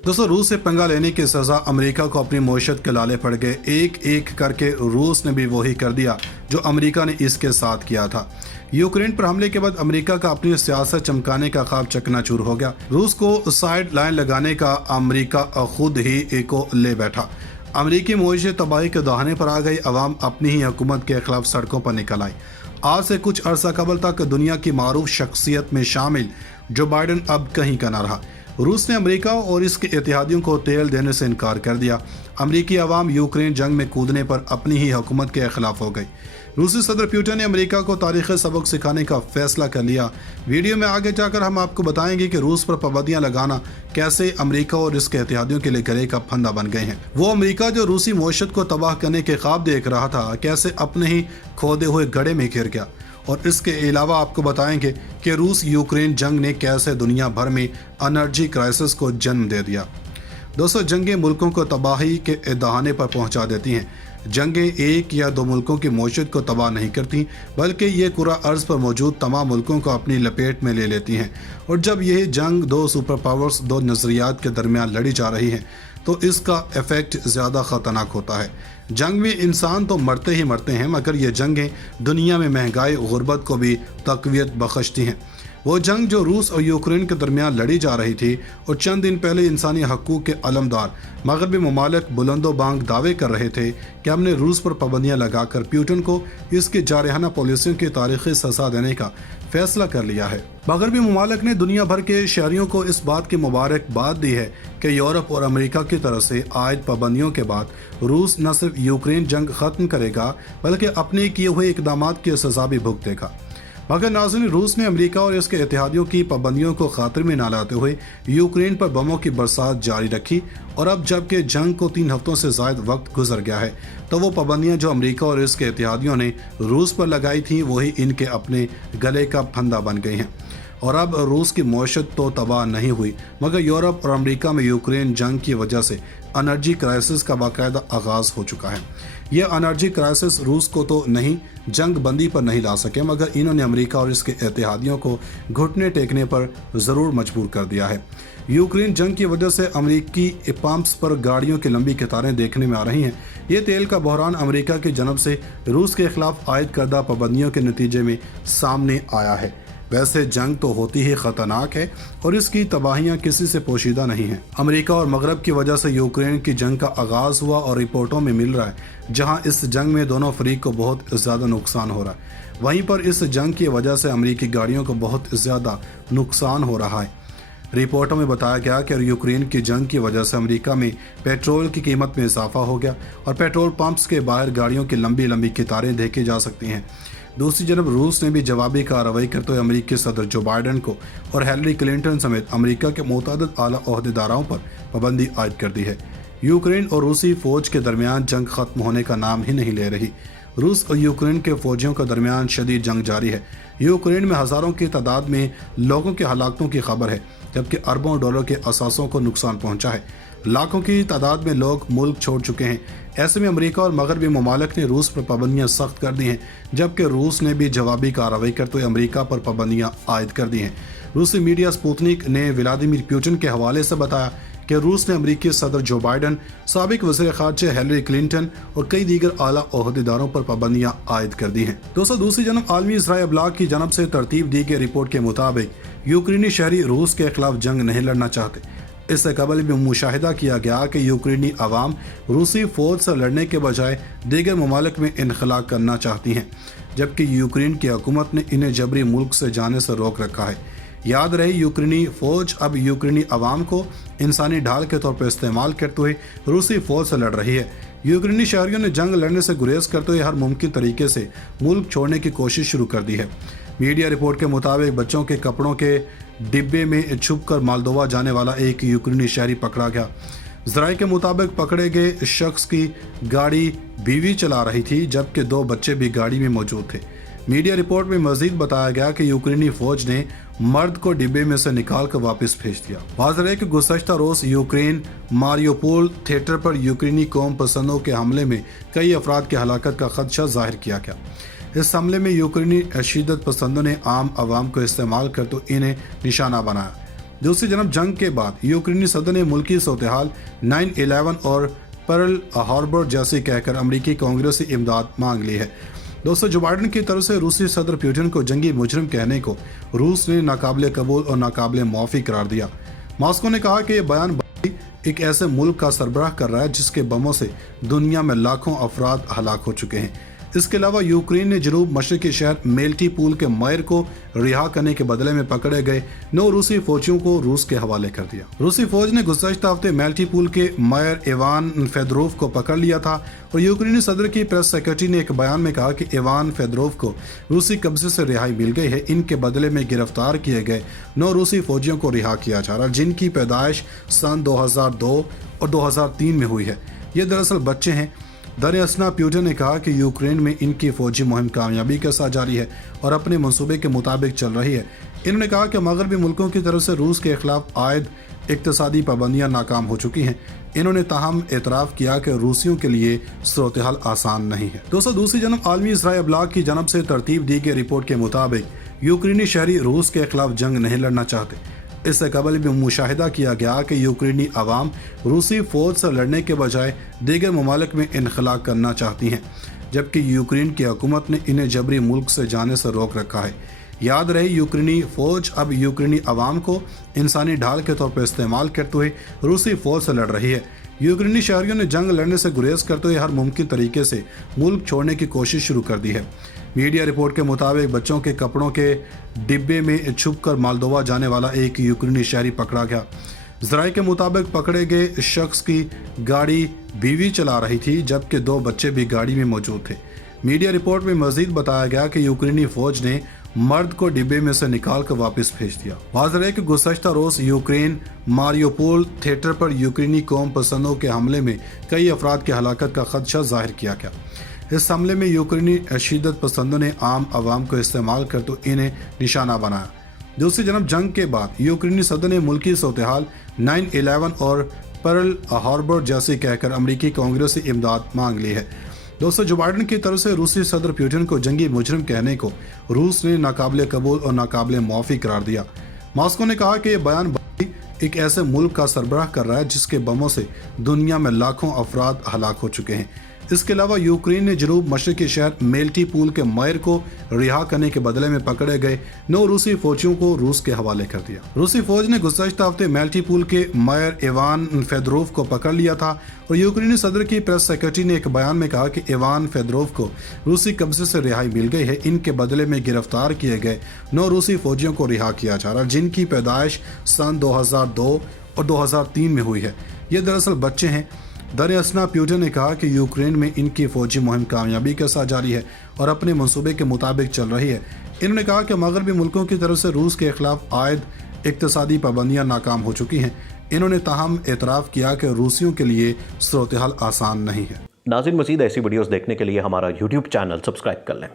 दोस्तों, रूस से पंगा लेने की सजा अमेरिका को अपनी मईशत के लाले पड़ गए। एक एक करके रूस ने भी वही कर दिया जो अमेरिका ने इसके साथ किया था। यूक्रेन पर हमले के बाद अमेरिका का अपनी सियासत चमकाने का ख्वाब चकनाचूर हो गया। रूस को साइड लाइन लगाने का अमेरिका खुद ही को ले बैठा। अमेरिकी मईशत तबाही के दहाने पर आ गई। अवाम अपनी ही हुकूमत के खिलाफ सड़कों पर निकल आई। आज से कुछ अरसा कबल तक दुनिया की मारूफ शख्सियत में शामिल जो बाइडन अब कहीं का न रहा। रूस ने अमेरिका और इसके इत्तेहादियों को तेल देने से इनकार कर दिया। अमेरिकी अवाम यूक्रेन जंग में कूदने पर अपनी ही हुकूमत के खिलाफ हो गई। रूसी सदर पुतिन ने अमेरिका को तारीख़ सबक सिखाने का फैसला कर लिया। वीडियो में आगे जाकर हम आपको बताएंगे कि रूस पर पाबंदियां लगाना कैसे अमेरिका और इसके इत्तेहादियों के लिए गले का फंदा बन गए हैं। वो अमेरिका जो रूसी मईशत को तबाह करने के ख्वाब देख रहा था, कैसे अपने ही खोदे हुए गड्ढे में गिर गया। और इसके अलावा आपको बताएंगे कि रूस यूक्रेन जंग ने कैसे दुनिया भर में एनर्जी क्राइसिस को जन्म दे दिया। दोस्तों, जंगें मुल्कों को तबाही के दहाने पर पहुंचा देती हैं। जंगें एक या दो मुल्कों की मईशत को तबाह नहीं करती, बल्कि ये कुरा अर्ज पर मौजूद तमाम मुल्कों को अपनी लपेट में ले लेती हैं। और जब यही जंग दो सुपर पावर्स, दो नज़रियात के दरमियान लड़ी जा रही है, तो इसका इफ़ेक्ट ज़्यादा ख़तरनाक होता है। जंग में इंसान तो मरते ही मरते हैं, मगर ये जंगें दुनिया में महंगाई, गुर्बत को भी तक़वियत बख्शती हैं। वो जंग जो रूस और यूक्रेन के दरमियान लड़ी जा रही थी, और चंद दिन पहले इंसानी हकूक़ के अलमदार मगरबी ममालिक बुलंदो बांग दावे कर रहे थे कि हमने रूस पर पाबंदियां लगाकर पुतिन को इसकी जारहाना पॉलिसियों की तारीख़ी सज़ा देने का फैसला कर लिया है। मगरबी ममालिक ने दुनिया भर के शहरियों को इस बात की मुबारकबाद दी है कि यूरोप और अमेरिका की तरफ से आयद पाबंदियों के बाद रूस न सिर्फ यूक्रेन जंग ख़त्म करेगा, बल्कि अपने किए हुए इकदाम की सज़ा भी भुगतेगा। मगर नाज़रीन, रूस ने अमेरिका और इसके इत्तेहादियों की पाबंदियों को खातिर में न लाते हुए यूक्रेन पर बमों की बरसात जारी रखी। और अब जबकि जंग को 3 हफ्तों से ज़ायद वक्त गुजर गया है, तो वो पाबंदियां जो अमेरिका और इसके इत्तेहादियों ने रूस पर लगाई थी, वही इनके अपने गले का फंदा बन गई हैं। और अब रूस की मईशत तो तबाह नहीं हुई, मगर यूरोप और अमेरिका में यूक्रेन जंग की वजह से एनर्जी क्राइसिस का बाकायदा आगाज़ हो चुका है। यह एनर्जी क्राइसिस रूस को तो नहीं जंग बंदी पर नहीं ला सके, मगर इन्होंने अमेरिका और इसके इत्तेहादियों को घुटने टेकने पर ज़रूर मजबूर कर दिया है। यूक्रेन जंग की वजह से अमेरिकी पंप्स पर गाड़ियों की लंबी कतारें देखने में आ रही हैं। ये तेल का बहरान अमेरिका की जनब से रूस के खिलाफ आयद करदा पाबंदियों के नतीजे में सामने आया है। वैसे जंग तो होती ही खतरनाक है और इसकी तबाहियां किसी से पोशीदा नहीं हैं। अमेरिका और मगरब की वजह से यूक्रेन की जंग का आगाज़ हुआ और रिपोर्टों में मिल रहा है जहां इस जंग में दोनों फरीक को बहुत ज़्यादा नुकसान हो रहा है। वहीं पर इस जंग की वजह से अमेरिकी गाड़ियों को बहुत ज़्यादा नुकसान हो रहा है। रिपोर्टों में बताया गया कि यूक्रेन की जंग की वजह से अमेरिका में पेट्रोल की कीमत में इजाफा हो गया और पेट्रोल पंप्स के बाहर गाड़ियों की लंबी लंबी कतारें देखी जा सकती हैं। दूसरी जानब रूस ने भी जवाबी कार्रवाई करते हुए अमेरिकी सदर जो बाइडन को और हिलरी क्लिंटन समेत अमेरिका के मुतअद्दिद आला ओहदेदारों पर पाबंदी आयद कर दी है। यूक्रेन और रूसी फौज के दरमियान जंग खत्म होने का नाम ही नहीं ले रही। रूस और यूक्रेन के फौजियों के दरमियान शदीद जंग जारी है। यूक्रेन में हज़ारों की तादाद में लोगों की हलाकतों की खबर है, जबकि अरबों डॉलर के असासों को नुकसान पहुंचा है। लाखों की तादाद में लोग मुल्क छोड़ चुके हैं। ऐसे में अमेरिका और मगरबी ममालिक ने रूस पर पाबंदियां सख्त कर दी हैं, जबकि रूस ने भी जवाबी कार्रवाई करते हुए अमेरिका पर पाबंदियां आयद कर दी हैं। रूसी मीडिया स्पुतनिक ने व्लादिमीर पुतिन के हवाले से बताया कि रूस ने अमेरिकी सदर जो बाइडन, साबिक वज़ीर ख़ारजा हिलरी क्लिंटन और कई दीगर आला ओहदेदारों पर पाबंदियां आयद कर दी हैं। दोस्तों, दूसरी जानब आलमी ज़राए अबलाग की जानब से तरतीब दी गई रिपोर्ट के मुताबिक यूक्रेनी शहरी रूस के खिलाफ जंग नहीं लड़ना चाहते। इससे कबल भी मुशाहिदा किया गया कि यूक्रेनी अवाम रूसी फौज से लड़ने के बजाय दीगर ममालिक में इनखला करना चाहती हैं, जबकि यूक्रेन की हुकूमत ने इन्हें जबरी मुल्क से जाने से रोक रखा है। याद रहे, यूक्रेनी फौज अब यूक्रेनी अवाम को इंसानी ढाल के तौर पर इस्तेमाल करते हुए रूसी फौज से लड़ रही है। यूक्रेनी शहरियों ने जंग लड़ने से गुरेज करते हुए हर मुमकिन तरीके से मुल्क छोड़ने की कोशिश शुरू कर दी है। मीडिया रिपोर्ट के मुताबिक बच्चों के कपड़ों के डिब्बे में छुपकर मालदोवा जाने वाला एक यूक्रेनी शहरी पकड़ा गया। ज़राए के मुताबिक पकड़े गए शख्स की गाड़ी बीवी चला रही थी, जबकि 2 बच्चे भी गाड़ी में मौजूद थे। मीडिया रिपोर्ट में मजीद बताया गया कि यूक्रेनी फौज ने मर्द को डिब्बे में से निकाल कर वापस भेज दिया। वाज़ेह है कि गुज़श्ता रोज़ यूक्रेन मारियोपोल थिएटर पर यूक्रेनी कौम पसंदों के हमले में कई अफराद की हलाकत का खदशा जाहिर किया गया। इस हमले में यूक्रेनी शिद्दत पसंदों ने आम आवाम को इस्तेमाल कर तो इन्हें निशाना बनाया। दूसरी जानब जंग के बाद यूक्रेनी सदर ने मुल्की सूरत-ए-हाल 9/11 और पर्ल हार्बर जैसी कहकर अमरीकी कांग्रेस से इमदाद मांग ली है। दोस्तों, जो बाइडन की तरफ से रूसी सदर पुतिन को जंगी मुजरिम कहने को रूस ने नाकाबिले कबूल और नाकाबिले माफ़ी करार दिया। मॉस्को ने कहा कि यह बयान एक ऐसे मुल्क का सरबराह कर रहा है जिसके बमों से दुनिया में लाखों अफराद हलाक हो चुके हैं। इसके अलावा यूक्रेन ने जनूब मशरकी शहर मेल्टीपूल के मायर को रिहा करने के बदले में पकड़े गए 9 रूसी फौजियों को रूस के हवाले कर दिया। रूसी फौज ने गुज़श्ता हफ्ते मेल्टीपूल के मायर इवान फेदरोव को पकड़ लिया था और यूक्रेनी सदर की प्रेस सेक्रेटरी ने एक बयान में कहा कि इवान फेदरोव को रूसी कब्जे से रिहाई मिल गई है। इनके बदले में गिरफ्तार किए गए 9 रूसी फौजियों को रिहा किया जा रहा है, जिनकी पैदाइश सन 2002 और 2003 में हुई है। ये दरअसल बच्चे हैं। दरअसल पुतिन ने कहा कि यूक्रेन में इनकी फौजी मुहिम कामयाबी के साथ जारी है और अपने मंसूबे के मुताबिक चल रही है। इन्होंने कहा कि मगरबी मुल्कों की तरफ से रूस के खिलाफ आयद इक्तसादी पाबंदियां नाकाम हो चुकी हैं। इन्होंने ताहम एतराफ़ किया कि रूसियों के लिए सूरत-ए-हाल आसान नहीं है। दोस्तों, दूसरी जानब आलमी ज़राए अबलाग की जानब से तरतीब दी गई रिपोर्ट के मुताबिक यूक्रेनी शहरी रूस के खिलाफ जंग नहीं लड़ना चाहते। इससे कबल भी मुशाहिदा किया गया कि यूक्रेनी अवाम रूसी फौज से लड़ने के बजाय दीगर ममालिक में इनखला करना चाहती हैं, जबकि यूक्रेन की हुकूमत ने इन्हें जबरी मुल्क से जाने से रोक रखा है। याद रहे, यूक्रेनी फौज अब यूक्रेनी अवाम को इंसानी ढाल के तौर पर इस्तेमाल करते हुए रूसी फौज से लड़ रही है। यूक्रेनी शहरियों ने जंग लड़ने से गुरेज करते हुए हर मुमकिन तरीके से मुल्क छोड़ने की कोशिश शुरू कर दी है। मीडिया रिपोर्ट के मुताबिक बच्चों के कपड़ों के डिब्बे में छुपकर मालदोवा जाने वाला एक यूक्रेनी शहरी पकड़ा गया। ज़राए के मुताबिक पकड़े गए शख्स की गाड़ी बीवी चला रही थी, जबकि 2 बच्चे भी गाड़ी में मौजूद थे। मीडिया रिपोर्ट में मजीद बताया गया कि यूक्रेनी फौज ने मर्द को डिब्बे में से निकाल कर वापस भेज दिया। वाज़ेह है कि गुज़श्ता रोज़ यूक्रेन मारियोपोल थिएटर पर यूक्रेनी कौम पसंदों के हमले में कई अफराद की हलाकत का खदशा जाहिर किया गया। इस हमले में यूक्रेनी शिद्दत पसंदों ने आम आवाम को इस्तेमाल कर तो इन्हें निशाना बनाया। दूसरी जानब जंग के बाद यूक्रेनी सदर ने मुल्की सूरत-ए-हाल 9/11 और पर्ल हार्बर जैसी कहकर अमरीकी कांग्रेस से इमदाद मांग ली है। दोस्तों, जो बाइडन की तरफ से रूसी सदर पुतिन को जंगी मुजरिम कहने को रूस ने नाकाबिले कबूल और नाकाबिले माफ़ी करार दिया। मॉस्को ने कहा कि यह बयान एक ऐसे मुल्क का सरबराह कर रहा है जिसके बमों से दुनिया में लाखों अफराद हलाक हो चुके हैं। इसके अलावा यूक्रेन ने जनूब मशरकी शहर मेल्टीपूल के मायर को रिहा करने के बदले में पकड़े गए 9 रूसी फौजियों को रूस के हवाले कर दिया। रूसी फौज ने गुज़श्ता हफ्ते मेल्टीपूल के मायर इवान फेदरोव को पकड़ लिया था और यूक्रेनी सदर की प्रेस सेक्रेटरी ने एक बयान में कहा कि इवान फेदरोव को रूसी कब्जे से रिहाई मिल गई है। इनके बदले में गिरफ्तार किए गए 9 रूसी फौजियों को रिहा किया जा रहा है, जिनकी पैदाइश सन 2002 और 2003 में हुई है। ये दरअसल बच्चे हैं। दरअसल पुतिन ने कहा कि यूक्रेन में इनकी फौजी मुहिम कामयाबी के साथ जारी है और अपने मंसूबे के मुताबिक चल रही है। इन्होंने कहा कि मगरबी मुल्कों की तरफ से रूस के खिलाफ आयद इक्तसादी पाबंदियां नाकाम हो चुकी हैं। इन्होंने ताहम एतराफ़ किया कि रूसियों के लिए सूरत-ए-हाल आसान नहीं है। नाज़रीन, मज़ीद ऐसी वीडियोस देखने के लिए हमारा YouTube चैनल सब्सक्राइब कर लें।